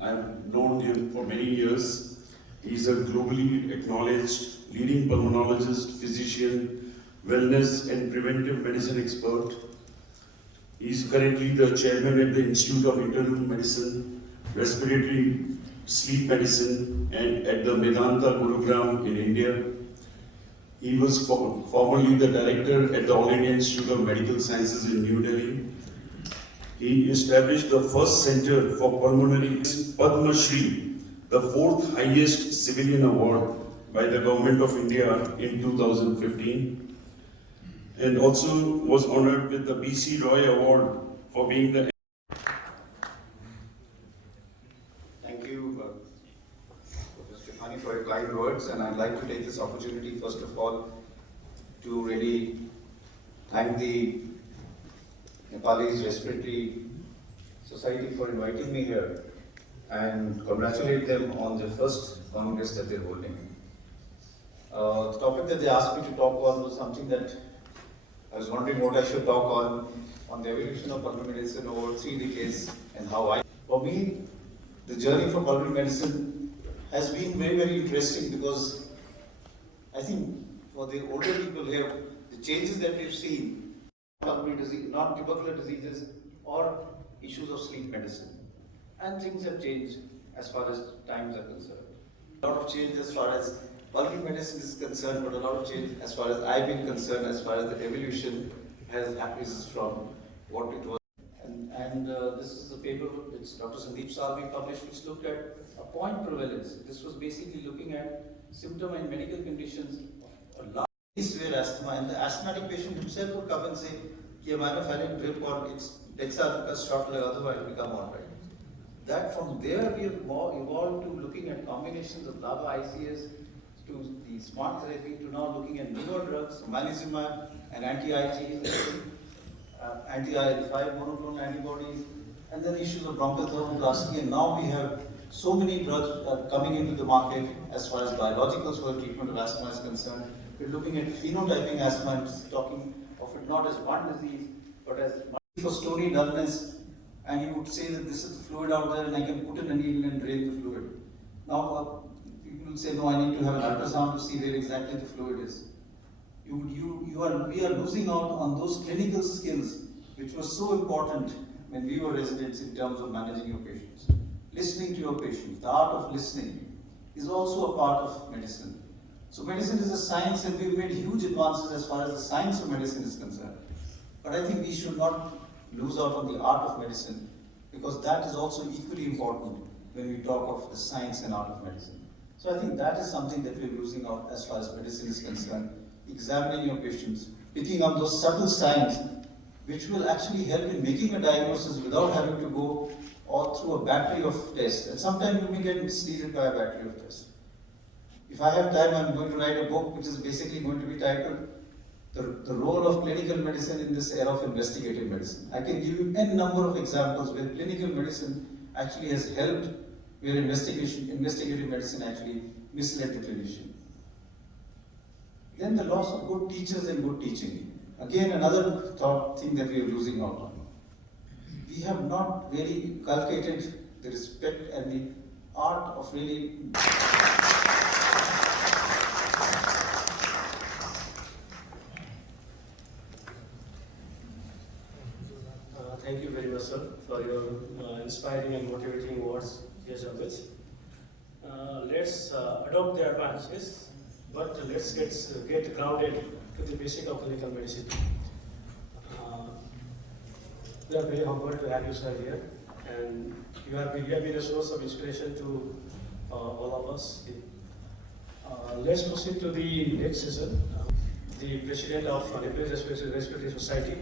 I've known him for many years. He's a globally acknowledged leading pulmonologist, physician, wellness and preventive medicine expert. He's currently the chairman at the Institute of Internal Medicine, Respiratory, Sleep Medicine, and at the Medanta Gurugram in India. He was formerly the director at the All India Institute of Medical Sciences in New Delhi. He established the first center for pulmonary Padma Shri, the fourth highest civilian award by the Government of India in 2015, and also was honored with the BC Roy Award for being the. Thank you, Professor Stefani, for your kind words, and I'd like to take this opportunity, first of all, to really thank the Nepalese Respiratory Society for inviting me here and congratulate them on the first congress that they're holding. The topic that they asked me to talk on was something that I was wondering what I should talk on the evolution of pulmonary medicine over 3 decades and how for me, the journey for pulmonary medicine has been very, very interesting because I think for the older people here, the changes that we've seen pulmonary disease, non-tubercular diseases or issues of sleep medicine. And things have changed as far as times are concerned. A lot of change as far as pulmonary medicine is concerned, but a lot of change as far as I've been concerned, as far as the evolution has happened from what it was. And this is a paper which Dr. Sandeep Salvi published, which looked at a point prevalence. This was basically looking at symptom and medical conditions of a large severe asthma, and the asthmatic patient himself would come and say, "Ki myofascial drip or it's Dexa shot laga do, I'll become alright." That from there we have more evolved to looking at combinations of LABA ICS to the smart therapy to now looking at newer drugs, omalizumab and anti-IgE, anti-IL-5 monoclonal antibodies, and then issues of bronchial thermoplasty. And now we have so many drugs coming into the market as far as biologicals for the treatment of asthma is concerned. We're looking at phenotyping asthma and talking of it not as one disease, but as for stony dullness, and you would say that this is the fluid out there and I can put in a needle and drain the fluid. Now, people will say, no, I need to have an ultrasound to see where exactly the fluid is. We are losing out on those clinical skills which were so important when we were residents in terms of managing your patients. Listening to your patients, the art of listening is also a part of medicine. So medicine is a science and we've made huge advances as far as the science of medicine is concerned. But I think we should not lose out on the art of medicine because that is also equally important when we talk of the science and art of medicine. So I think that is something that we're losing out as far as medicine is concerned. Examining your patients, picking up those subtle signs which will actually help in making a diagnosis without having to go all through a battery of tests. And sometimes you may get misleaded by a battery of tests. If I have time, I'm going to write a book which is basically going to be titled The Role of Clinical Medicine in this Era of Investigative Medicine. I can give you n number of examples where clinical medicine actually has helped, where investigative medicine actually misled the clinician. Then the loss of good teachers and good teaching. Again, another thing that we are losing out on. We have not really inculcated the respect and the art of really Thank you very much, sir, for your inspiring and motivating words, dear Jambes. Let's adopt the advances, but let's get grounded to the basic of clinical medicine. We are very humbled to have you, sir, here, and you have been a source of inspiration to all of us. Let's proceed to the next session. The President of Nepalese Respiratory Society,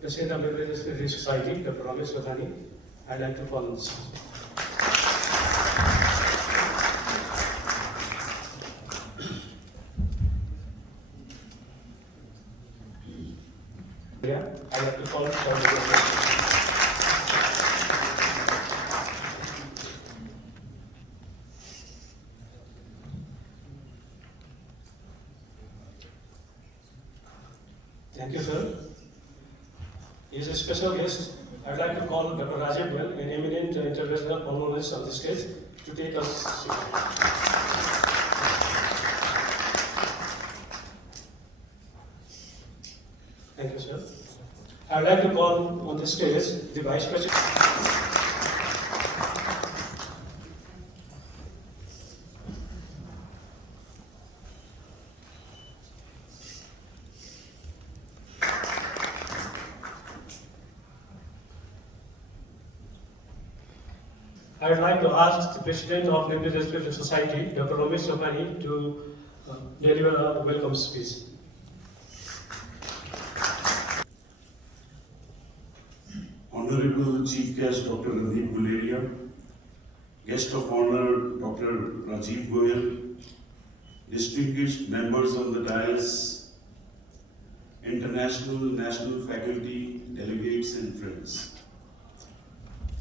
President of Nepalese Respiratory Society, Dr. Ramesh Vathani, I'd like to call on this. Yeah, I'd like to call on Thank you, sir. He is a special guest I'd like to call Dr. Rajiv Goel, an eminent interventional pulmonologist on the stage, to take us. Thank you, sir. I'd like to call on the stage the Vice President. I would like to ask the President of Nepalese Respiratory Society, Dr. Ramesh Sokhani, to deliver a welcome speech. Honorable Chief Guest Dr. Randeep Guleria, Guest of Honor Dr. Rajiv Goel, distinguished members on the dais, international, national faculty, delegates and friends.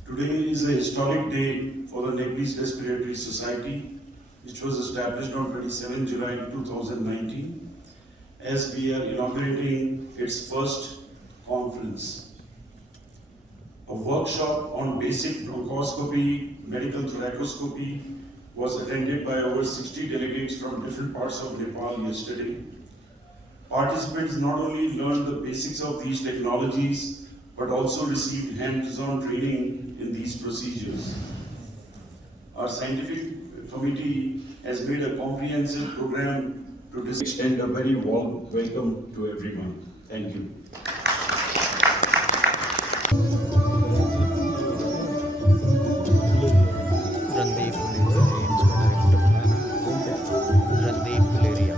Today is a historic day for the Nepalese Respiratory Society, which was established on 27 July 2019, as we are inaugurating its first conference. A workshop on basic bronchoscopy, medical thoracoscopy was attended by over 60 delegates from different parts of Nepal yesterday. Participants not only learned the basics of these technologies, but also received hands-on training in these procedures. Our scientific committee has made a comprehensive program to extend a very warm welcome to everyone. Thank you. Randeep Guleria.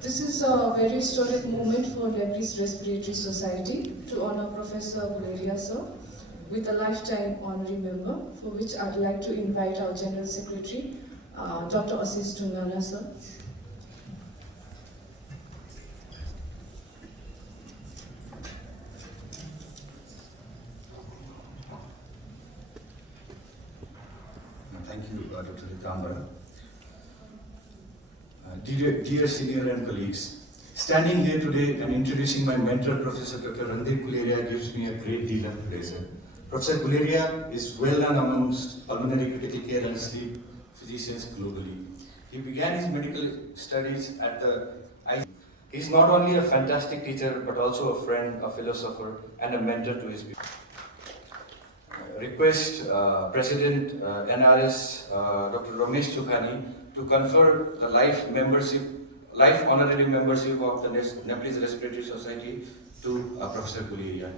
This is a very historic moment for Nepalese Respiratory Society to honor Professor Guleria sir with a lifetime honorary member, for which I'd like to invite our General Secretary, Dr. Ashish Tungana sir. Thank you, Dr. Ditambara. Dear senior and colleagues, standing here today and introducing my mentor, Professor Dr. Randeep Guleria, gives me a great deal of pleasure. Professor Guleria is well known amongst pulmonary critical care and sleep physicians globally. He began his medical studies at the ICU. He is not only a fantastic teacher, but also a friend, a philosopher, and a mentor to his people. Request President NRS Dr. Ramesh Sokhani to confer the life honorary membership of the Nepalese Respiratory Society to Professor Guleria.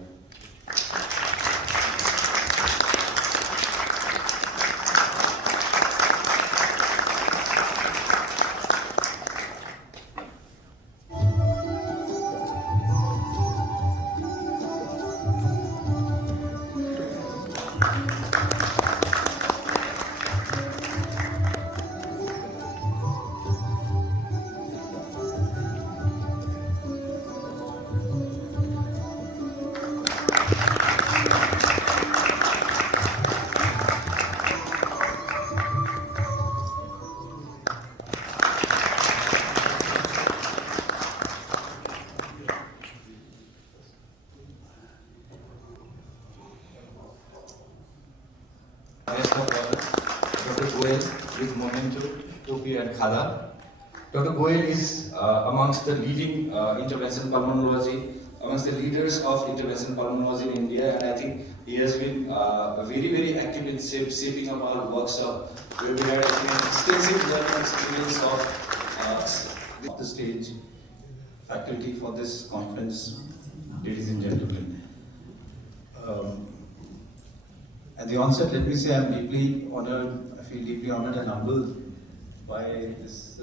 Rest of others, Dr. Goel with Momento, Topi and Khada. Dr. Goel is amongst the leading interventional pulmonology, amongst the leaders of interventional pulmonology in India, and I think he has been very active in shaping up our workshop, where we had extensive learning experience of the stage faculty for this conference, ladies and gentlemen. At the onset, let me say I'm deeply honored, I feel deeply honored and humbled by this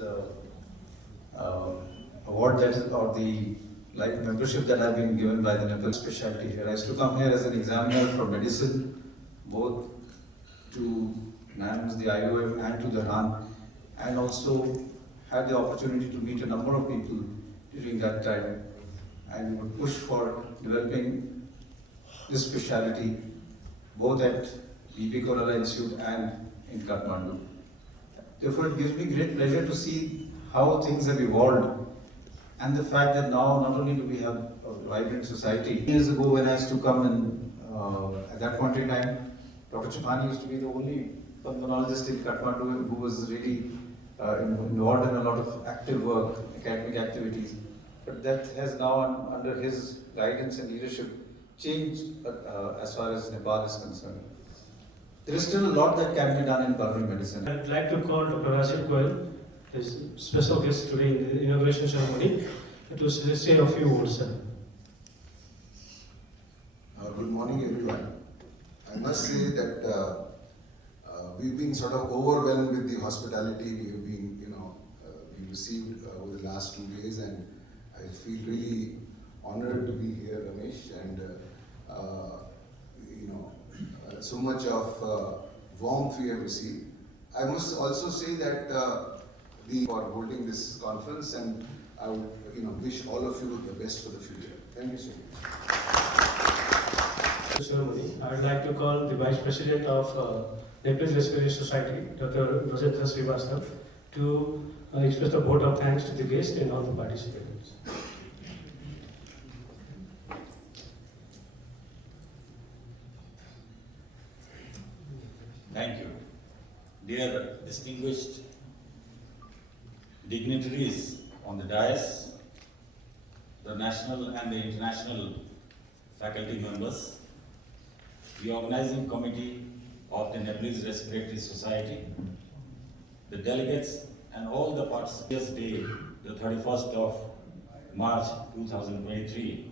award that is, or the life membership that I've been given by the Nepal specialty here. I used to come here as an examiner for medicine, both to NAMS, the IOM, and to the RAN, and also had the opportunity to meet a number of people during that time and would push for developing this specialty both at BP Korala Institute and in Kathmandu. Therefore, it gives me great pleasure to see how things have evolved and the fact that now not only do we have a vibrant society. Years ago when I used to come and at that point in time, Dr. Chupani used to be the only pulmonologist in Kathmandu who was really involved in a lot of active work, academic activities. But that has now, under his guidance and leadership, changed as far as Nepal is concerned. There is still a lot that can be done in pulmonary medicine. I'd like to call Dr. Rajiv Goel, his special guest today in the inauguration ceremony, to say a few words, sir. Good morning, everyone. I must say that we've been sort of overwhelmed with the hospitality we have been, we received over the last 2 days, and I feel really honored to be here, Ramesh, and so much of warmth we have received. I must also say that we are holding this conference, and I would, wish all of you the best for the future. Thank you so much. Ceremony. I would like to call the Vice President of Nepalese Respiratory Society, Dr. Rosetta Srivastava, to express a vote of thanks to the guests and all the participants. Thank you. Dear distinguished dignitaries on the dais, the national and the international faculty members, the organizing committee of the Nepalese Respiratory Society, the delegates, and all the participants day, the 31st of March 2023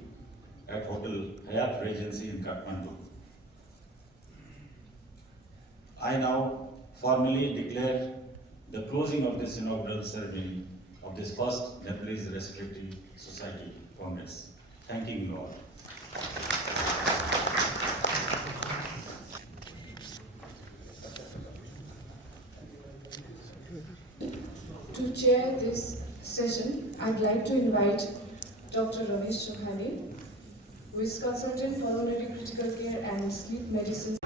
at Hotel Hyatt Regency in Kathmandu. I now formally declare the closing of this inaugural ceremony of this first Nepalese Respiratory Society Congress. Thanking you all. To chair this session, I'd like to invite Dr. Ramesh Chauhane, who is consultant pulmonary critical care and sleep medicine.